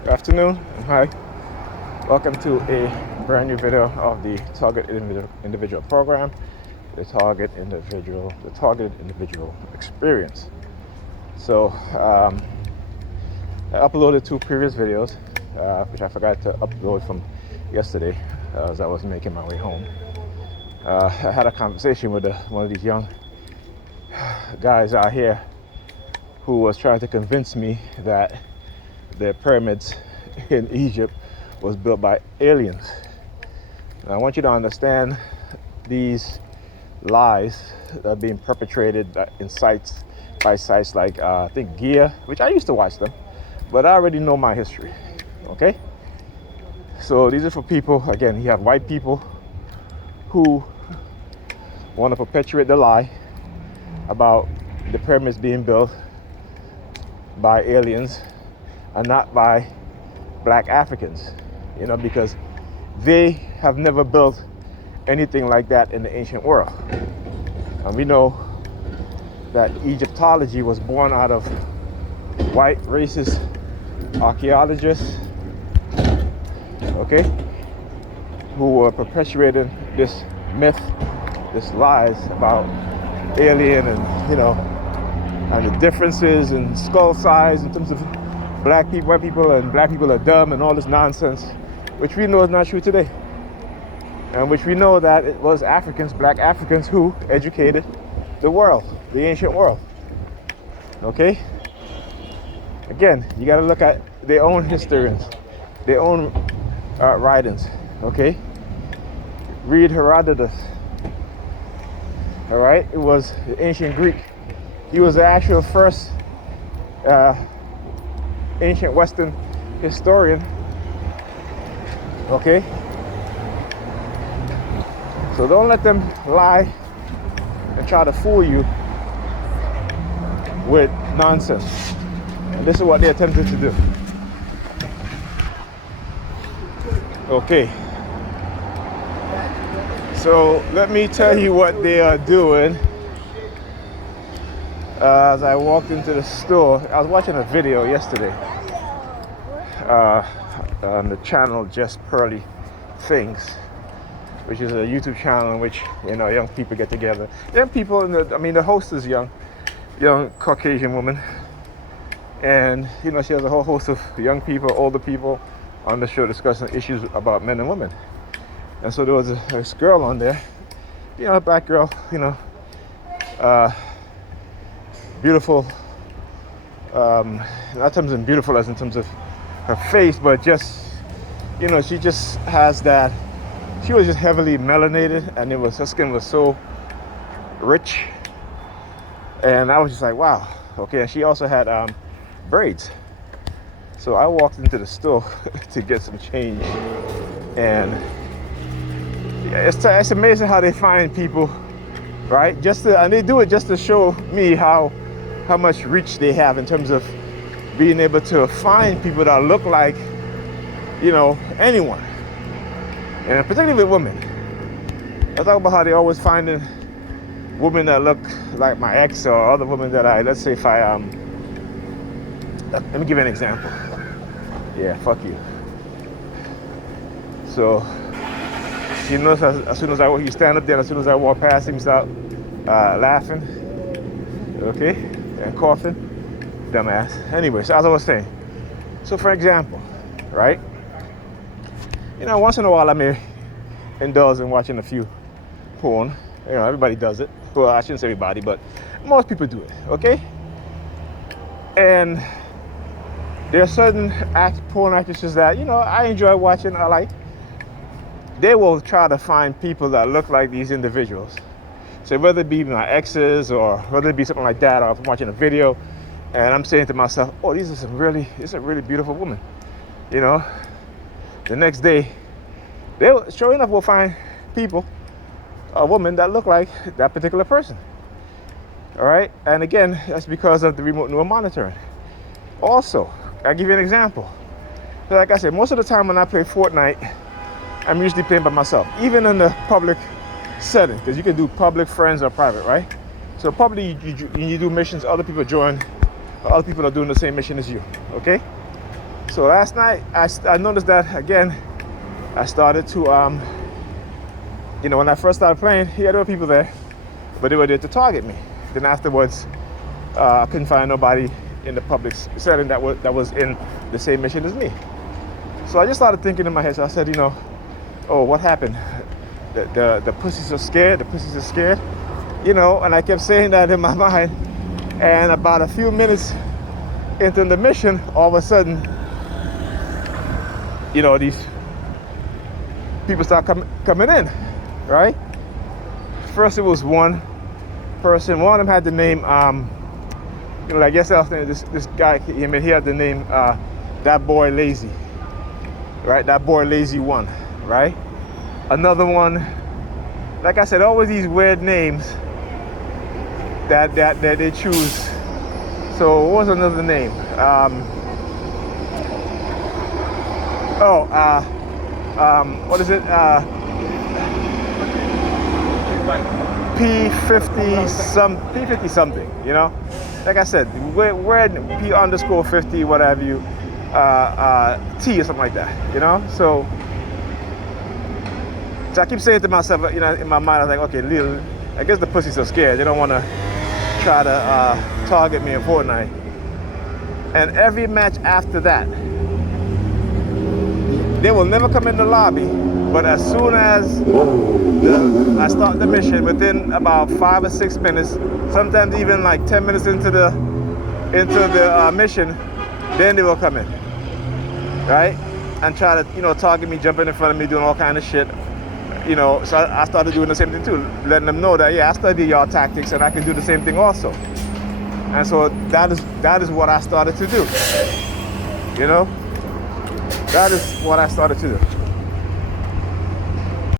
Good afternoon and hi. Welcome to a brand new video of the Target Individual Program, the Targeted Individual Experience. So I uploaded two previous videos, which I forgot to upload from yesterday as I was making my way home. I had a conversation with one of these young guys out here who was trying to convince me that the pyramids in Egypt was built by aliens. Now, I want you to understand these lies that are being perpetrated in sites like I think Gia, which I used to watch them, but I already know my history. Okay, so these are for people. Again, you have white people who want to perpetuate the lie about the pyramids being built by aliens and not by black Africans, because they have never built anything like that in the ancient world. And we know that Egyptology was born out of white racist archaeologists, okay, who were perpetuating this myth, this lies about alien and the differences in skull size in terms of black people, white people, and black people are dumb and all this nonsense, which we know is not true today. And which we know that it was Africans, black Africans, who educated the world, the ancient world. Okay? Again, you got to look at their own historians, their own writings. Okay? Read Herodotus. All right? It was the ancient Greek. He was the actual first ancient Western historian. Okay? So don't let them lie and try to fool you with nonsense. And this is what they attempted to do. Okay. So let me tell you what they are doing. As I walked into the store, I was watching a video yesterday on the channel Just Pearly Things, which is a YouTube channel in which young people get together. Young people, the host is young Caucasian woman, and she has a whole host of young people, older people on the show discussing issues about men and women. And so there was this girl on there, a black girl, beautiful, not in terms of beautiful as in terms of her face, but just, she just has that, she was just heavily melanated, and her skin was so rich, and I was just like, wow, okay. And she also had braids. So I walked into the store to get some change, and it's amazing how they find people, right? And they do it just to show me how much reach they have in terms of being able to find people that look like, anyone. And particularly with women. I talk about how they always finding women that look like my ex or other women that let's say if I, let me give you an example. Yeah, fuck you. So, he knows as soon as you stand up there, as soon as I walk past him, start laughing. Okay? And coughing, dumbass. Anyway, so as I was saying, so for example, right? Once in a while I may indulge in watching a few porn. Everybody does it. Well, I shouldn't say everybody, but most people do it. Okay? And there are certain porn actresses that I enjoy watching. I like. They will try to find people that look like these individuals. So whether it be my exes or whether it be something like that, or if I'm watching a video and I'm saying to myself, oh, this is a really beautiful woman. The next day, sure enough, we'll find people, a woman that look like that particular person. All right? And again, that's because of the remote neural monitoring. Also, I'll give you an example. So like I said, most of the time when I play Fortnite, I'm usually playing by myself, even in the public setting, because you can do public, friends, or private, right? So publicly, you do missions, other people join, other people are doing the same mission as you, okay? So last night, I noticed that again. I started to, when I first started playing, there were people there, but they were there to target me. Then afterwards, I couldn't find nobody in the public setting that was in the same mission as me. So I just started thinking in my head. So I said, oh, what happened? The pussies are scared. The pussies are scared. And I kept saying that in my mind. And about a few minutes into the mission, all of a sudden, these people start coming in, right? First it was one person. One of them had the name, like yesterday, this guy, he had the name, That Boy Lazy, right? That Boy Lazy 1, right? Another one, like I said, always these weird names that they choose. So what was another name? What is it? P50 something, Like I said, we're P_50, whatever you, T or something like that, So I keep saying to myself, in my mind, I was like, okay, I guess the pussies are scared. They don't want to try to target me in Fortnite. And every match after that, they will never come in the lobby, but as soon as I start the mission, within about 5 or 6 minutes, sometimes even like 10 minutes into the mission, then they will come in, right? And try to, target me, jumping in front of me, doing all kind of shit. So I started doing the same thing too, letting them know that, I study y'all tactics and I can do the same thing also. And so that is what I started to do, That is what I started to do.